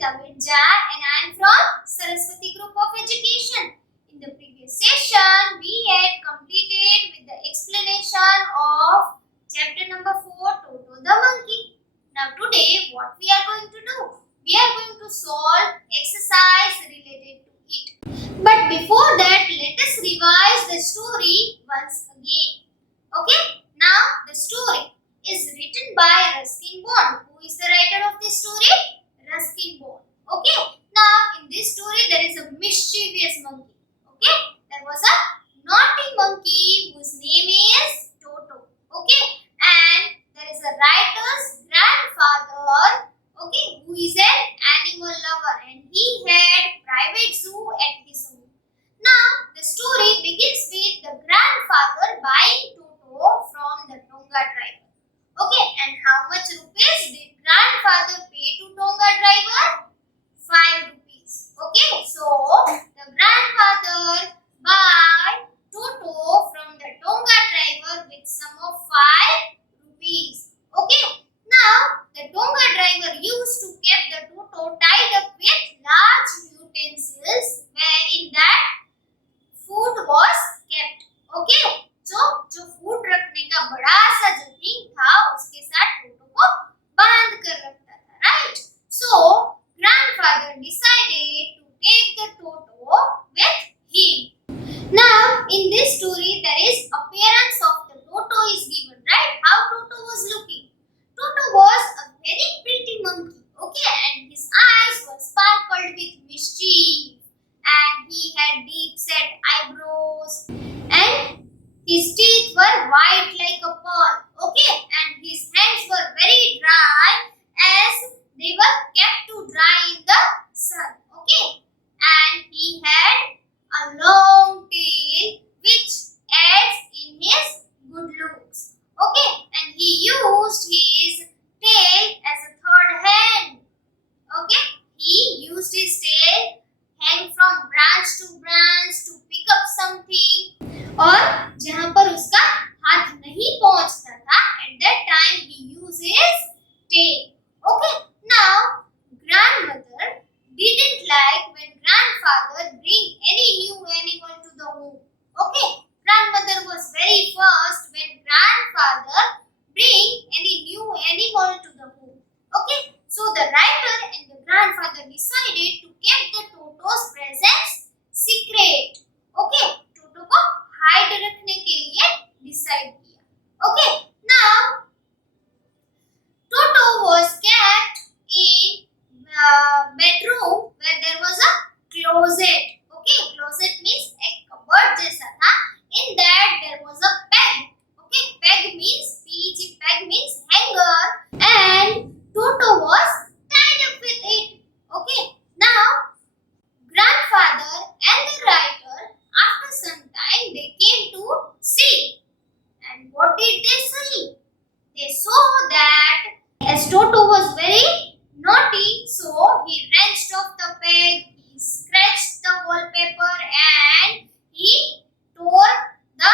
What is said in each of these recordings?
Vidya and I am from Saraswati Group of Education. In the previous session, we had completed with the explanation of chapter number 4, Toto the monkey. Now today, what we are going to do? We are going to solve exercise related to it. But before that, let us revise the story once again. Okay? Now, the story is written by Ruskin Bond. Who is the writer of this story? Ruskin Bond. Okay? Now, in this story, there is a mischievous monkey. Okay? There was a naughty monkey whose name is Toto. Okay? And there is a writer's grandfather, okay, who is an animal lover, and he had private zoo at his home. Now, the story begins with the grandfather buying Toto from the Tonga driver. Okay, and how much rupees did grandfather pay to Tonga driver? 5 rupees. Okay, so the grandfather buy Toto from the Tonga driver with sum of 5 rupees. Okay, now the Tonga driver used to keep the Toto tied up with large utensils wherein that food was kept. Okay, जो food रखने का बड़ा सा जो thing था उसके साथ टोटो को बांध कर रखता था, right? So grandfather decided to take the Toto with him. Now in this story there is appearance of the Toto is given, right? How Toto was looking? Toto was a very pretty monkey, okay, and his eyes were sparkled with mischief, and he had deep set eyebrows, and his teeth were white like a pearl, okay, and his hands were very dry as they were kept to dry in the sun, okay, and he had a long tail which adds in his good looks, okay, and he used his tail as a third hand, okay, he used his tail hang from branch to pick up something, और जहां पर उसका हाथ नहीं पहुंचता था, at that time he uses tail. Okay, now grandmother didn't like when grandfather bring any new animal to the home. Okay, grandmother was very fast when grandfather bring any new animal to the home. Okay, so the writer and the grandfather decided to keep the Toto's presence secret. Okay, Toto को hide रखने के लिए decide किया. Okay, now Toto was kept in bedroom where there was a closet. Okay, closet means एक cupboard जैसा था. In that there was a peg. Okay, peg means PG, peg means hanger, and Toto was tied up with it. Okay, now grandfather and the writer after some time they came to see, and what did they see? They saw that as Toto was very naughty, so he wrenched off the peg, he scratched the wallpaper, and he tore the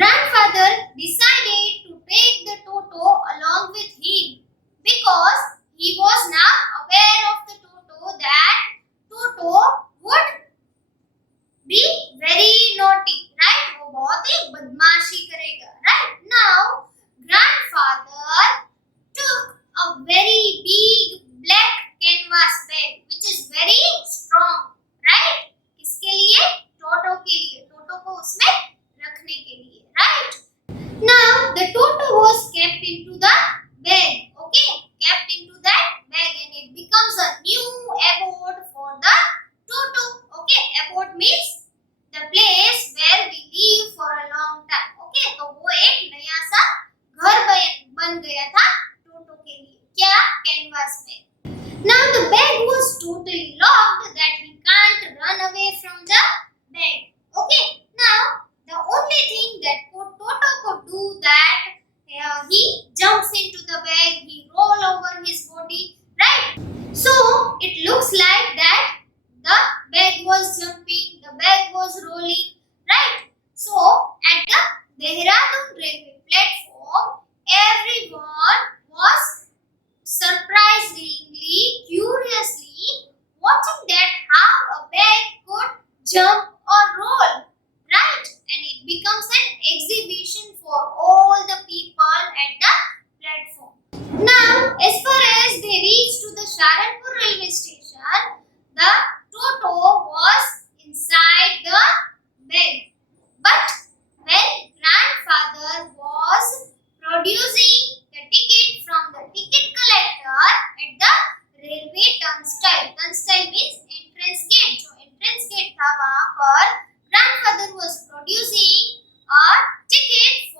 grandfather decided to take the Toto along with him because he was now aware of the Toto that Toto would be very naughty, right? वो बहुत ही बदमाशी करेगा, right? Now grandfather took a very big black canvas bag which is very strong, right? किसके लिए? टोटो के लिए, टोटो को उसमें रखने के लिए, right? Now the Toto was kept into the bag, okay? Kept into that bag and it becomes a new abode for the Toto, okay? Abode means the place where we live for a long time, okay? तो वो एक नया सा घर बन गया था टोटो के लिए, क्या? कैनवास में. Now the bag was totally locked that he can't run away from the bag, okay? Now the only thing that Toto could do that he jumps into the bag, he roll over his body, right? So it looks like that the bag was jumping, the bag was rolling, right? So at the Dehradun railway platform, everyone was surprisingly, curiously watching that how a bag could jump or roll, right? And it becomes an exhibition for all the people at the platform. Now, as far as they reached to the Saharanpur railway station, the Toto was inside the bag. But when grandfather was producing the ticket from the ticket collector at the railway turnstile, turnstile means entrance gate, जो entrance gate था वहाँ पर grandfather was producing a ticket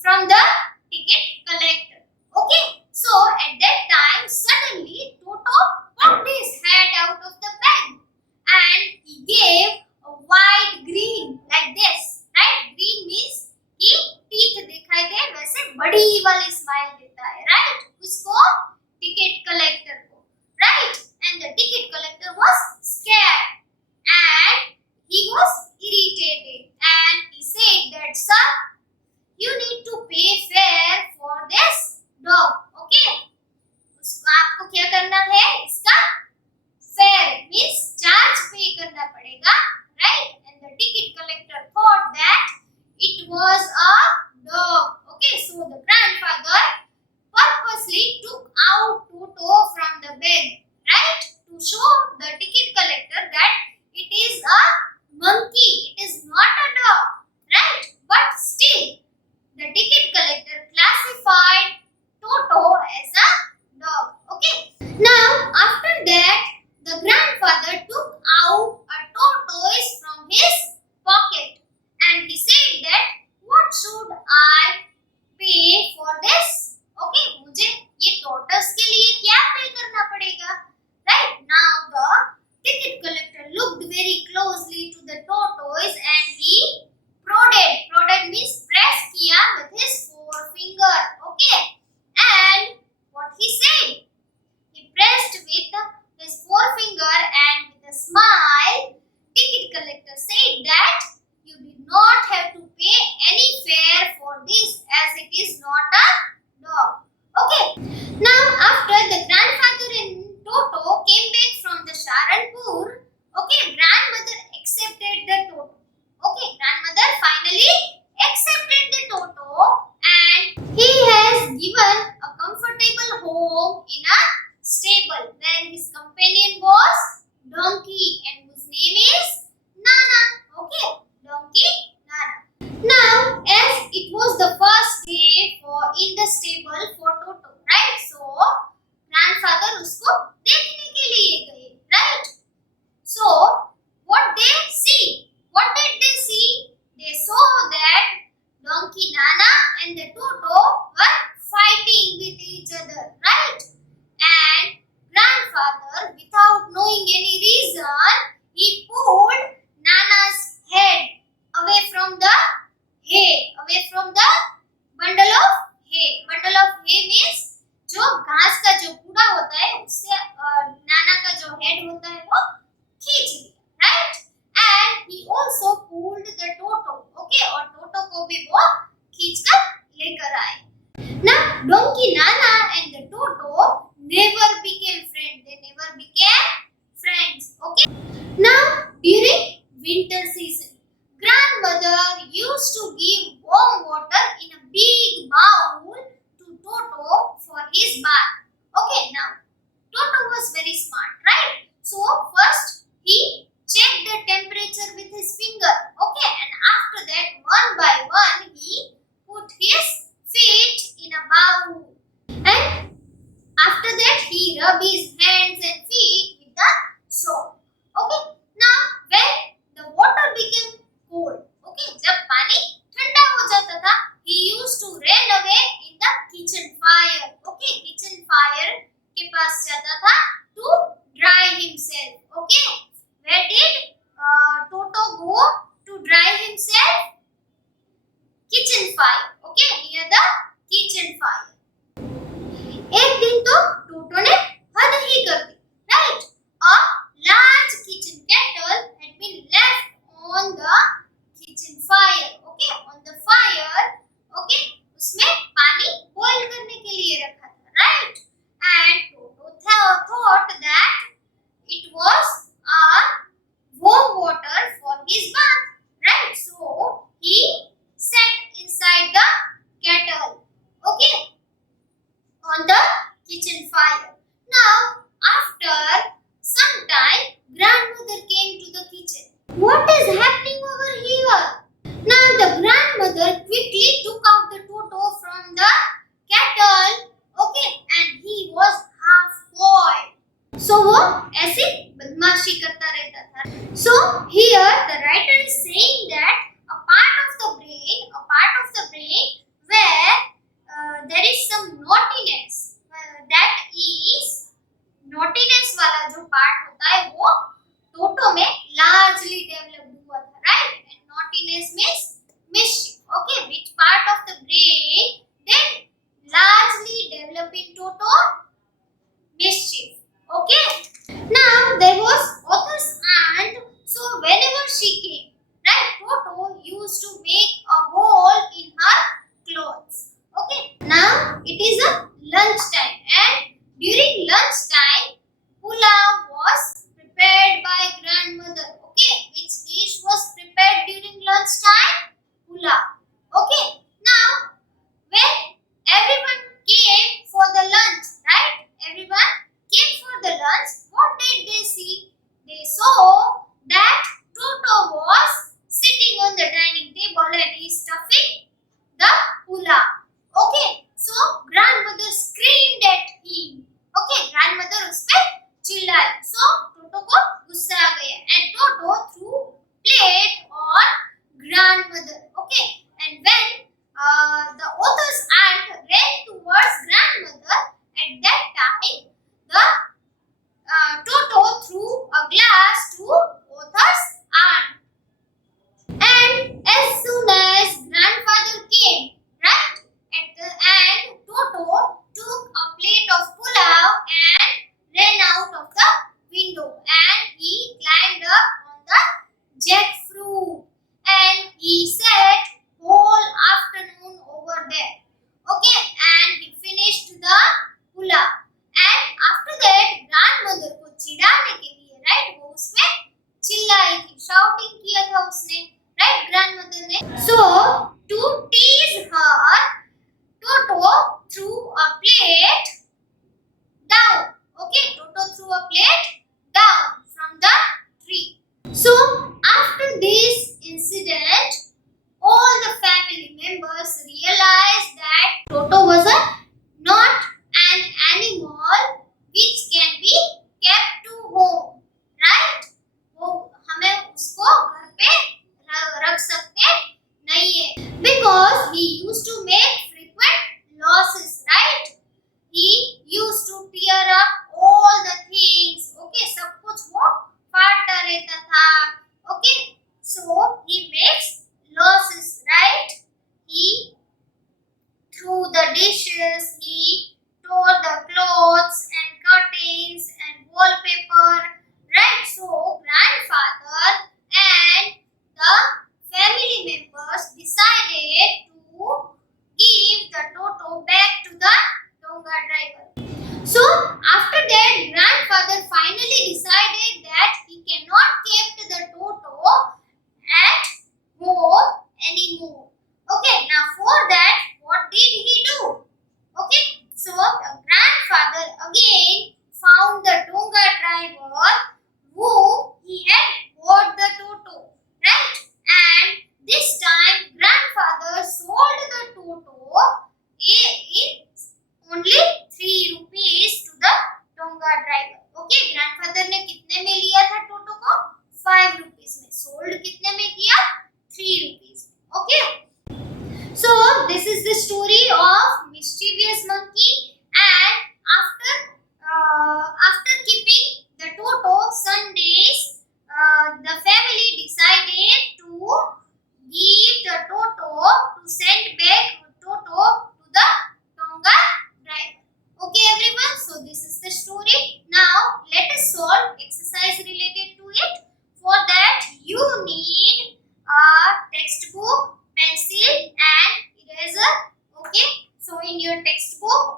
from the ticket collector, okay? So at that time suddenly Toto popped his head out of the bag and he gave a wide grin like this, right? Grin means कि teeth दिखाई दे, वैसे बड़ी वाली smile देता है, right? उसको ticket collector को, right? And the ticket collector was scared and he was irritated and he said that sir, you need to pay fare for this dog, okay? उसको आपको क्या करना है? इसका fare means charge pay करना पड़ेगा, right? And the ticket collector thought that it was a dog, okay? So the grandfather purposely took out Toto from the bag, right? To show the ticket collector that it is a monkey, it is not a dog, right? But still, the ticket collector classified Toto as a dog, okay? Now, after that, the grandfather took out a tortoise from his pocket and he said that what should I pay for this? Okay, मुझे ये tortoise के लिए क्या pay करना पड़ेगा? Right? Now the ticket collector looked very closely to the tortoise and he prodded. Prodded means press किया with his forefinger. Okay? And what he said? He pressed with his forefinger and with a smile, ticket collector said that you did not have to pay any fare for this as it is not a dog. Okay. Now after the grandfather and Toto came back from the Saharanpur, okay, grandmother accepted the Toto. Okay, grandmother finally accepted the Toto and he has given a comfortable home in a stable where his companion was donkey and whose name is Nana. Okay, donkey Nana. Now, as it was the first day in the stable for Toto, right? So grandfather उसको देखने के लिए गए, right? So what they see? What did they see? They saw that donkey Nana and the Toto were fighting with each other, right? And grandfather, without knowing any reason, he pulled Nana's head away from the hay, away from the bundle of hay. Bundle of hay means जो घास का जो कूड़ा होता है उससे नाना का जो हेड होता है वो खींच लिया, right? And he also pulled the Toto. Donkey Nana and the Toto never became friends. They never became friends. Okay. Now during winter season, grandmother used to give warm water in a big bowl to Toto for his bath. Okay, now Toto was very smart, right? So first he checked the temperature with his finger. Okay, and after that one by one he put his feet in a bowl. And after that he rubbed his hands and feet with the soap. Okay, now when the water became cold, okay, जब पानी ठंडा हो जाता था, he used to run away in the kitchen fire. Okay, kitchen fire के पास जाता था to dry himself. Okay, where did Toto go to dry himself? Kitchen fire. Okay, near the kitchen fire. एक दिन तो टोटो ने हद ही कर दी, right? A large kitchen kettle had been left on the kitchen fire. Okay, on the fire. Okay, उसमें पानी boil करने के लिए रखा था, right? And Toto thought that it was a warm water for his bath, right? So he sat inside the kettle. Okay, on the kitchen fire. Now, after some time, grandmother came to the kitchen. What is happening over here? Now, the grandmother quickly took out the Toto from the kettle. Okay, and he was half boiled. So वो ऐसे बदमाशी करता रहता था. So here the writer is saying that a part of the brain where there is some naughtiness, that is naughtiness वाला जो part होता है वो टोटो में largely developed हुआ था, right? And naughtiness means mischief. Okay, which part of the brain did largely develop in Toto? Mischief. Okay. Now there was author's aunt, so whenever she came, right, Toto used to make a hole in her clothes. Okay, now it is a lunch time, and during lunch time, pulao was prepared by grandmother. Okay, which dish was prepared during lunch time? Pulao. Okay, now when everyone came for the lunch, right? Everyone came for the lunch. What did they see? They saw that Toto was sitting on the dining table and he is stuffing the pulao. Okay, so grandmother screamed at him. Okay, grandmother उस पे चिल्लाई. So Toto को गुस्सा आ गया and Toto threw plate on grandmother. Okay, and when the author's aunt ran towards grandmother,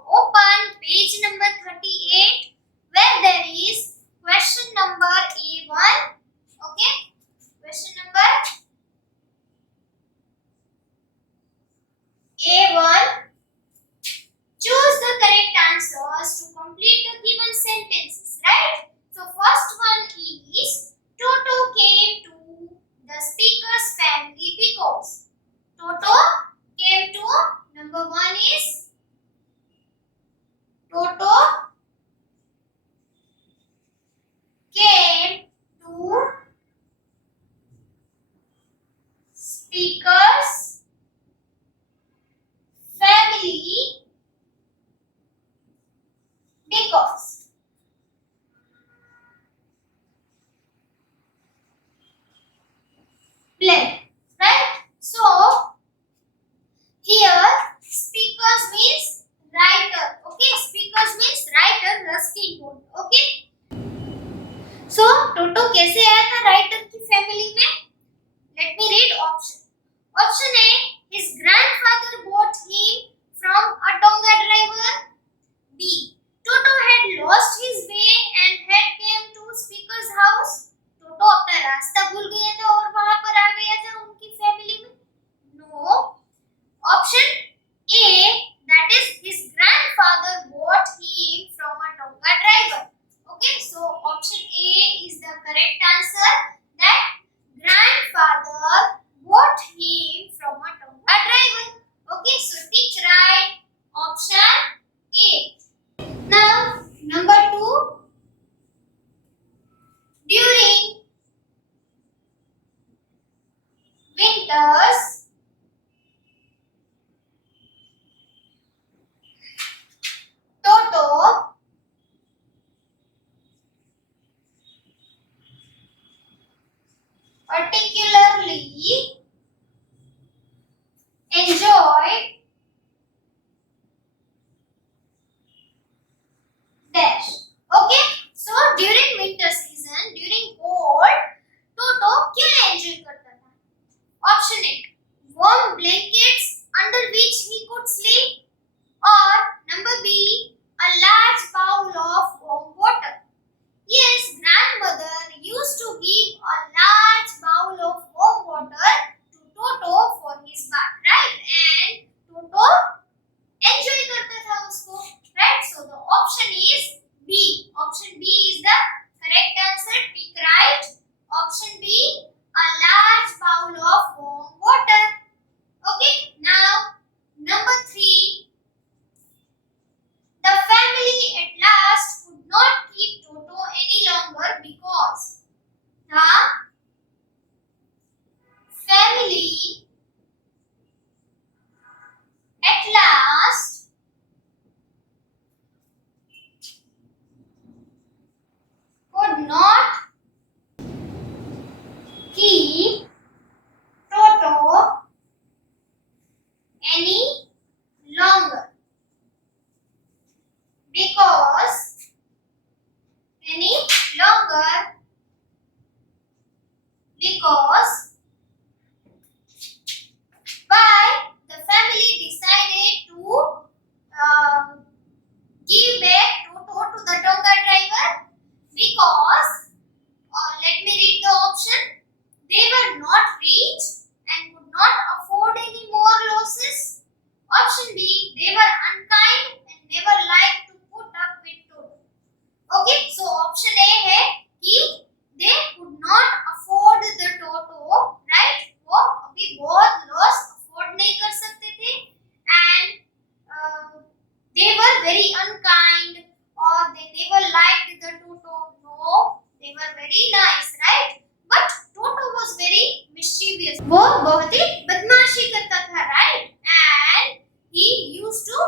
open page number 38 where there is question number A1. Okay, question number A1. Choose the correct answers to complete the given sentences, right? So first one is Toto came to the speaker's family because. Toto came to, number one is Toto came to speaker's family because. Blank, right? So here speakers means writer. Okay, speakers means writer ruskin board. Okay, so टोटो कैसे आया था writer की family में? Let me read option. Option A, his grandfather bought him from a donga driver. B, Toto had lost his way and had came to speaker's house. टोटो अपना रास्ता भूल गया था और वहां पर आ गया था उनकी फैमिली में. No. Option A, that is his grandfather bought him from a donga driver. Okay, so option A is the correct answer, that grandfather bought him from a donga driver. Okay, so tick right option A. Now number 2, during winters Toto particularly enjoyed dash. Okay, so during winter season, during cold, Toto क्या enjoy करता था? Option A, warm blankets under which he could sleep, or number B, a large bowl of warm water. Yes, grandmother used to give a large bowl of warm water to Toto for his bath, right? And Toto enjoy करता था उसको, right? So the option is B. Option B is the correct answer. Tick right. Option B, a large bowl of warm water. Okay, now number 3. The family at last could not keep Toto any longer because the family at last could not keep Toto any longer because why the family decided to give back Toto to the donga driver because let me read the option. They were not rich and could not afford any more losses. Option B, they were unkind and never liked to put up with Toto. Okay, so option A है कि they could not afford the Toto, right? वो अभी बहुत loss afford नहीं कर सकते थे and they were very unkind or they never liked the Toto. No, they were very nice, right? But Toto was very mischievous. वो बहुत ही बदमाशी करता था, right? And he used to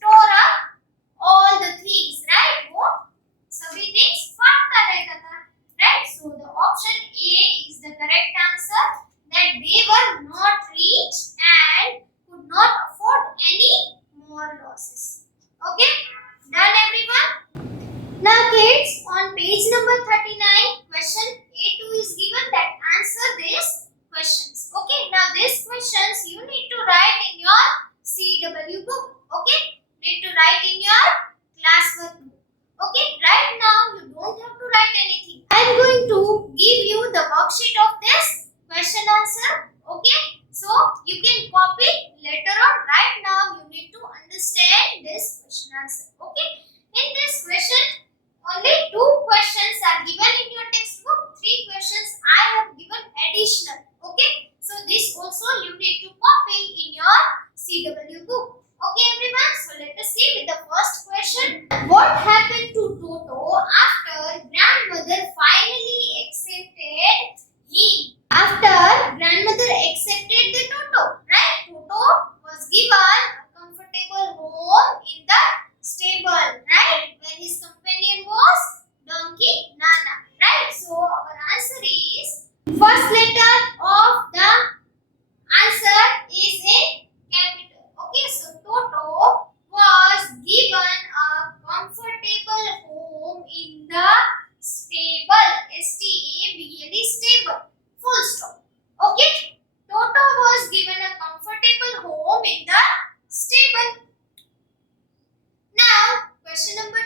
tore up all the things, right? वो सभी things फाड़ता रहता था, right? So the option A is the correct answer, that they were not rich and could not afford any more losses. Okay, done everyone? Now kids, on page number 39, question A2 is given, that answer these questions. Okay, now these questions you need to write in your CW book. Okay, need to write in your classwork book. Okay, right now you don't have to write anything. I am going to give you the worksheet of this question answer. Okay, so you can copy later on. Right now you need to understand this question answer. Okay, in this question only 2 questions are given in your textbook. 3 questions I have given additional. Okay, so this also you need to copy in your CW book. Okay everyone, so let us see with the first question. What happened to Toto after grandmother finally accepted him? After grandmother accepted the Toto, right? Toto was given a comfortable home in the stable, right? Where his companion was donkey Nana, right? So our answer is first letter of the answer is in capital. Okay, so Toto was given a comfortable home in the stable. S-T-A-B-L-E, stable. Full stop. Okay, Toto was given a comfortable home in the stable. Now, question number